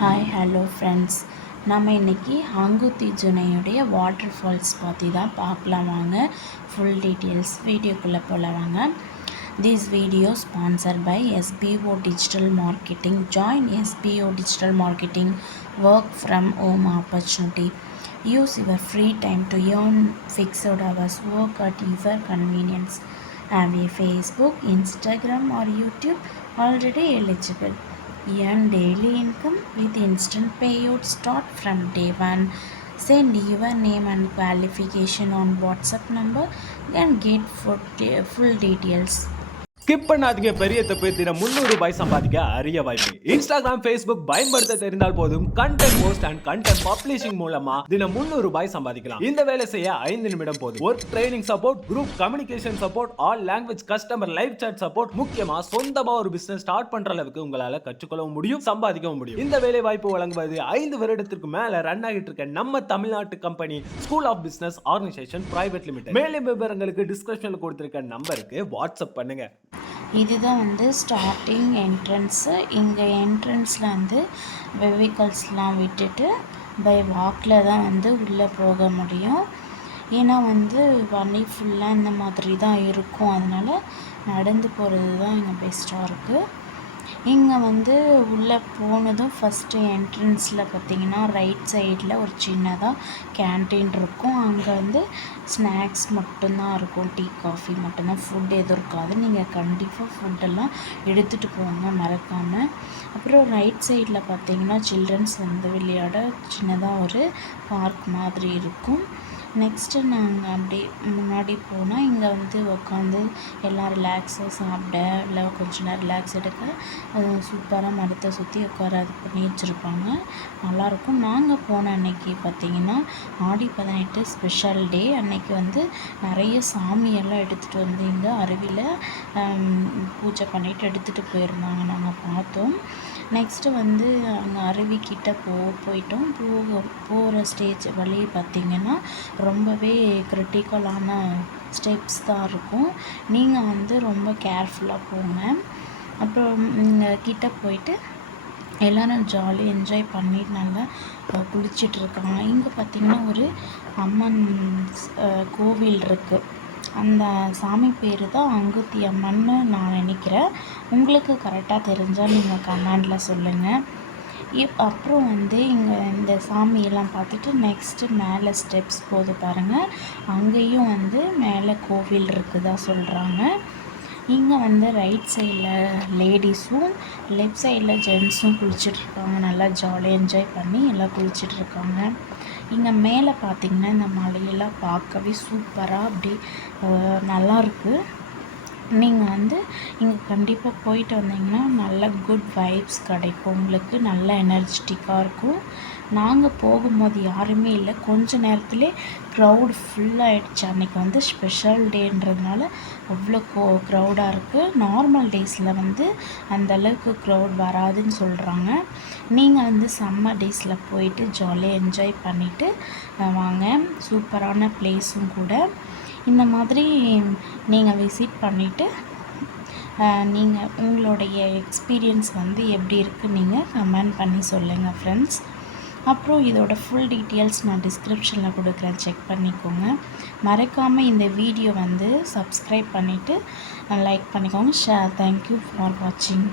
Hi hello friends, நம்ம இன்றைக்கி ஹங்குத்தி ஜுனையுடைய water falls பற்றி தான் பார்க்கலாம். வாங்க ஃபுல் டீட்டெயில்ஸ் வீடியோக்குள்ளே போகலாம். வாங்க. This video sponsored by SBO digital marketing. Join SBO digital marketing work from home opportunity. Use your free time to earn fixed hours. Work at your convenience. Have a Facebook, Instagram or YouTube already eligible. Earn daily income with instant payout. Start from day one. Send your name and qualification on WhatsApp number and get full details. Skip பண்ணாதீங்க. பெரிய தப்பு. தினம் 300 ரூபாய் சம்பாதிக்க அரிய வாய்ப்பு. Instagram, Facebook பயன்படுத்த தெரிந்தால் போதும். Content post and content publishing மூலமா தினம் 300 ரூபாய் சம்பாதிக்கலாம். இந்த வேலை செய்ய 5 நிமிடம் போதும். Work training support, group communication support, all language customer live chat support. முக்கியமா சொந்தமா ஒரு பிசினஸ் ஸ்டார்ட் பண்ற அளவுக்கு உங்களால கற்றுக்கொள்ளவும் முடியும், சம்பாதிக்கவும் முடியும். இந்த வேலை வாய்ப்பு வழங்குவது 5 வருடத்திற்கு மேல ரன் ஆகிட்டு இருக்க நம்ம தமிழ்நாட்டு company school of business organisation private limited. மேலும் விவரங்களுக்கு டிஸ்கிரிப்ஷன்ல கொடுத்திருக்க நம்பருக்கு வாட்ஸ்அப் பண்ணுங்க. இதுதான் ஸ்டார்டிங் என்ட்ரன்ஸு. இங்கே என்ட்ரன்ஸில் வெஹிக்கல்ஸ்லாம் விட்டுட்டு பை வாக்கில் தான் உள்ளே போக முடியும். ஏன்னா வண்டி ஃபுல்லாக இந்த மாதிரி தான் இருக்கும். அதனால் நடந்து போகிறது தான் இங்கே பெஸ்ட்டாக இருக்குது. இங்கே உள்ளே போனதும் ஃபஸ்ட்டு என்ட்ரன்ஸில் பார்த்திங்கன்னா ரைட் சைடில் ஒரு சின்னதாக கேன்டீன் இருக்கும். அங்கே ஸ்நாக்ஸ் மட்டும்தான் இருக்கும். டீ காஃபி மட்டும்தான், ஃபுட் எதுவும் இருக்காது. நீங்கள் கண்டிப்பாக ஃபுட்டெல்லாம் எடுத்துகிட்டு போங்க மறக்காமல். அப்புறம் ரைட் சைடில் பார்த்திங்கன்னா சில்ட்ரன்ஸ் விளையாட சின்னதாக ஒரு பார்க் மாதிரி இருக்கும். நெக்ஸ்ட்டு நாங்கள் அப்படி முன்னாடி போனால் இங்கே உட்காந்து எல்லாம் ரிலாக்ஸாக சாப்பிட, இல்லை கொஞ்சம் நேரம் ரிலாக்ஸ் எடுக்க சூப்பராக மரத்தை சுற்றி உட்கார அது பண்ணி வச்சுருப்பாங்க. நல்லாயிருக்கும். நாங்கள் போன அன்னைக்கு பார்த்திங்கன்னா ஆடி 18 ஸ்பெஷல் டே. அன்னைக்கு நிறைய சாமியெல்லாம் எடுத்துகிட்டு இங்கே அருவியில் பூஜை பண்ணிவிட்டு எடுத்துகிட்டு போயிருந்தாங்க. நாங்கள் பார்த்தோம். நெக்ஸ்ட்டு அங்கே அருவிக்கிட்ட போயிட்டோம். போகிற ஸ்டேஜ் வழி பார்த்திங்கன்னா ரொம்பவே கிரிட்டிக்கலான ஸ்டெப்ஸ் தான் இருக்கும். நீங்கள் ரொம்ப கேர்ஃபுல்லாக போங்க. அப்புறம் இங்கே கிட்ட போயிட்டு எல்லோரும் ஜாலியாக என்ஜாய் பண்ணிட்டு நல்லா குளிச்சிட்ருக்காங்க. இங்கே பார்த்திங்கன்னா ஒரு அம்மன் கோவில் இருக்குது. அந்த சாமி பேர் தான் அங்குத்தி அம்மன்னு நான் நினைக்கிறேன். உங்களுக்கு கரெக்டாக தெரிஞ்சால் நீங்கள் கமெண்டில் சொல்லுங்கள். அப்புறம் இங்கே இந்த சாமியெல்லாம் பார்த்துட்டு நெக்ஸ்ட்டு மேலே ஸ்டெப்ஸ் போது பாருங்கள். அங்கேயும் மேலே கோவில் இருக்குதா சொல்கிறாங்க. இங்கே ரைட் சைடில் லேடிஸும் லெஃப்ட் சைடில் ஜென்ஸும் குளிச்சிட்ருக்காங்க. நல்லா ஜாலியாக என்ஜாய் பண்ணி எல்லாம் குளிச்சிட்ருக்காங்க. இங்கே மேலே பார்த்திங்கன்னா இந்த மலையெல்லாம் பார்க்கவே சூப்பராக அப்படி நல்லாயிருக்கு. நீங்கள் இங்கே கண்டிப்பாக போயிட்டு வந்தீங்கன்னா நல்ல குட் வைப்ஸ் கிடைக்கும். உங்களுக்கு நல்ல எனர்ஜெட்டிக்காக இருக்கும். நாங்கள் போகும்போது யாருமே இல்லை. கொஞ்ச நேரத்துலேயே க்ரௌட் ஃபுல்லாகிடுச்சு. அன்றைக்கி ஸ்பெஷல் டேன்றதுனால அவ்வளோ க்ரௌடாக இருக்குது. நார்மல் டேஸில் அந்தளவுக்கு க்ரௌட் வராதுன்னு சொல்கிறாங்க. நீங்கள் சம்மர் டேஸில் போயிட்டு ஜாலியாக என்ஜாய் பண்ணிவிட்டு வாங்க. சூப்பரான ப்ளேஸும் கூட. இந்த மாதிரி நீங்கள் விசிட் பண்ணிவிட்டு நீங்கள் உங்களுடைய எக்ஸ்பீரியன்ஸ் எப்படி இருக்குன்னு நீங்கள் கமெண்ட் பண்ணி சொல்லுங்கள் ஃப்ரெண்ட்ஸ். அப்புறம் இதோட ஃபுல் டீட்டெயில்ஸ் நான் டிஸ்கிரிப்ஷனில் கொடுக்குறேன், செக் பண்ணிக்கோங்க. மறக்காமல் இந்த வீடியோ சப்ஸ்கிரைப் பண்ணிவிட்டு லைக் பண்ணிக்கோங்க. ஷேர். தேங்க்யூ ஃபார் வாட்சிங்.